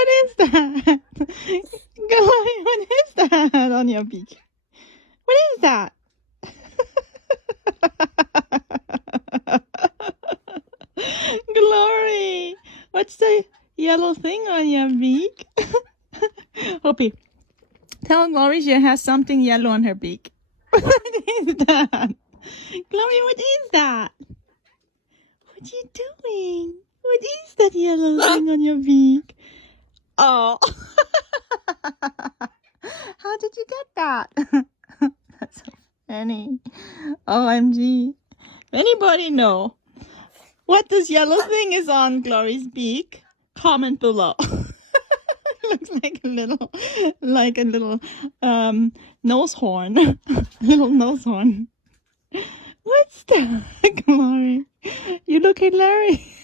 What is that? Glory, what is that on your beak? What is that? Glory, what's the yellow thing on your beak? Hoppy, tell Glory she has something yellow on her beak. What is that? Glory, what is that? What are you doing? What is that yellow thing on your beak? Oh. How did you get that? That's so funny. OMG. Anybody know what this yellow thing is on Glory's beak? Comment below. Looks like a little nose horn. Little nose horn. What's that, Glory? You look hilarious.